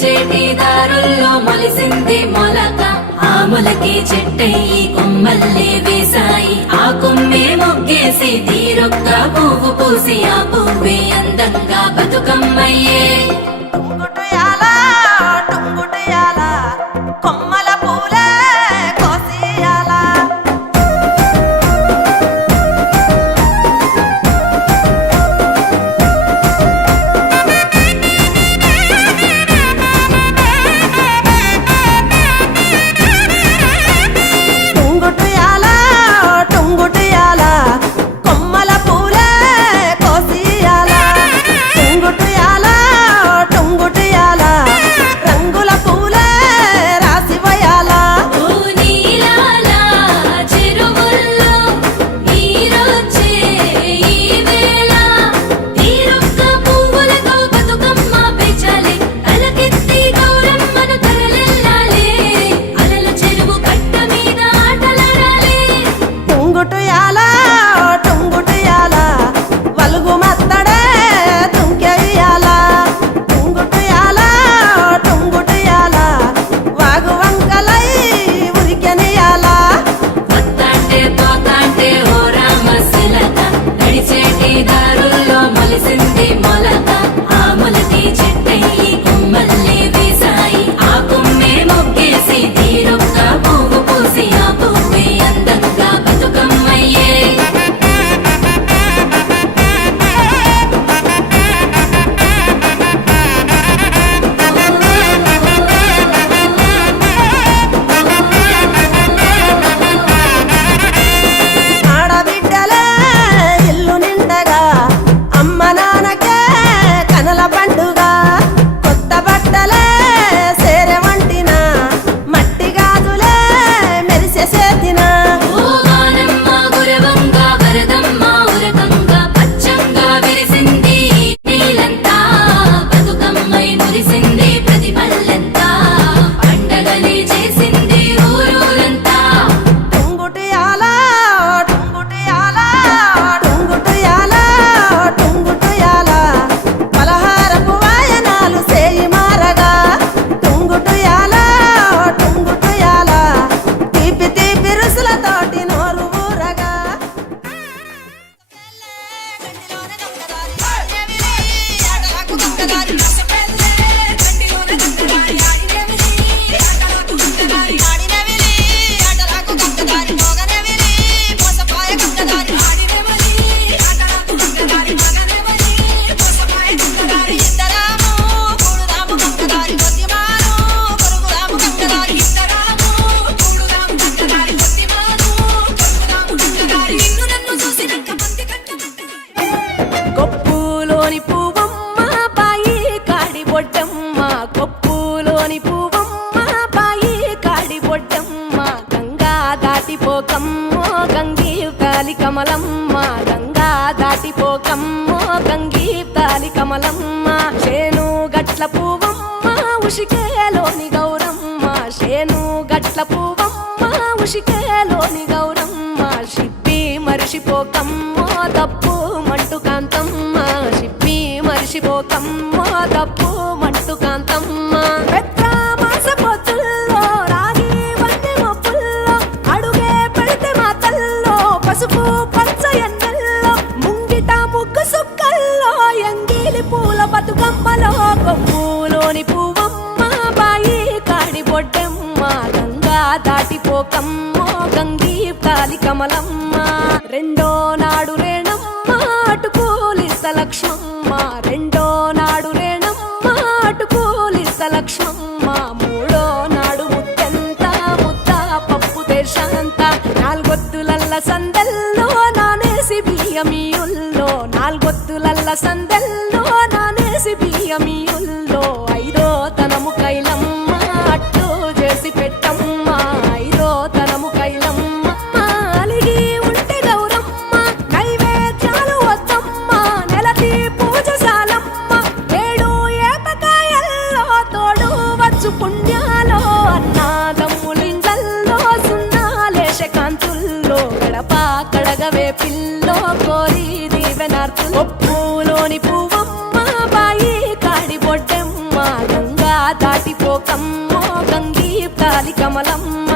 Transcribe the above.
నడిచేటి దారుల్లో మొలిసింది మొలక ఆ మొలకే చెట్టయి కొమ్మల్లే వేసాయి ఆ కొమ్మే మొగ్గేసి తీరొక్క పువ్వు పూసి ఆ పువ్వే అందంగా బతుకమ్మయ్యే కొమ్మల పూలే కోసియాల టుంగుటియాల కొమ్మల పూలే కోసియాల టుంగుటియాల రంగుల పూలే రాసివయాల నీలాల చెరువుల్లో నీరొచ్చే ఈ వేళ తీరొక్క పువ్వులతో బతుకమ్మ పెంచాలి తలకెత్తి గౌరమ్మను తరలిల్లాలి అలల చెరువు కట్ట మీద ఆటలాడాలి టుంగుటియాల వలుగు మత్తడే తుంకెయ్యాల టుంగుటియాల వాగు వంకలై ఉరికెనియాల వత్తాంటే పోతాంటే ఓ రామశిలక నడిచేటి దారుల్లో మొలిసింది మొలక ఆ మొలకి చెట్టయి కొమ్మల్లే వేసాయి ఆ కొమ్మే మొగ్గేసి తీరొక్క పువ్వు పూసి ఆ పువ్వే అందంగా బతుకమ్మయ్యే ఆడబిడ్డలే ఇల్లు నిండగా అమ్మ నాన్నకే కనల పండుగ కొత్త బట్టలే సేరె వంటిన మట్టి గాజులే మెరిసె చేతిన ఓ వానమ్మ గురవంగా వరదమ్మ ఉరకంగా పచ్చంగా విరిసింది నీలంతా బతుకమ్మై మురిసింది ప్రతి పల్లెంతా పండగలే చేసింది ఊరూరంతా టుంగుటియాల పలహారపు వాయనాలు సేయి మారగా టుంగుటియాల తీపి తీపి రుసులతోటి నోరు ఊరగా కొప్పులోని పువ్వమ్మ బాయి కాడి బొడ్డమ్మ కొప్పులోని పువ్వమ్మ బాయి కాడి బొడ్డమ్మ గంగా దాటిపోకమ్మో గంగీ తాలి కమలమ్మ గంగా దాటిపోకమ్మో గంగీ తాలి కమలమ్మ శేను గట్ల పువ్వమ్మ ఉషికేలోని గౌరమ్మ శేను గట్ల పువ్వమ్మ ఉషికేలోని గౌరమ్మ షిప్పి మరిషిపోకమ్మో తప్పు మంటు కాంతమ్మ షిప్పి మరిషిపోకమ్మో తప్పు మంటు కాంతమ్మ పెద్ద పొత్తుల్లో రాగి వంటి మొప్పుల్లో అడుగే పెడితే మాతల్లో పసుపు పచ్చ ఎండల్లో ముంగిట ముగ్గు సుక్కల్లో ఎంగిలి పూల బతుకమ్మలో కొమ్ములోని పువ్వమ్మ బాయి కాడి బొడ్డమ్మ గంగా దాటిపోకమ్మో గంగీ తాలి కమలమ్మ రెండో నాడు రేణమ్మ అటుకూలిస్త లక్ష్మమ్మ రెండో నాడు రేణమ్మ అటుకూలిస్త లక్ష్మమ్మ మూడో నాడు ముత్తెంత ముద్ద పప్పు దేశంత నాలుగొత్తులల్ల సందెల్లో నానేసి బియ్యమియుల్లో నాలుగొత్తులల్ల సందెల్లో నానేసి బియ్యమియుల్లో ఐదో తనము కైలమ్మ అట్టు చేసి పెట్టమ్మ ఐదో తనము కైలమ్మ అలిగి ఉంటే గౌరమ్మ నైవేద్యాలు వద్దమ్మ నెలతి పూజశాలమ్మ ఏడు ఏపకాయల్లో తోడు వచ్చు పుణ్యాలో అన్నాదమ్ములింగల్లో సున్నాలేశ కాంతుల్లో గడప కడగవే పిల్లో కోరి దీవెనార్తులు ఒప్పులోని పువ్వమ్మ బాయి కాడి బొడ్డమ్మ గంగా కమలమ్మ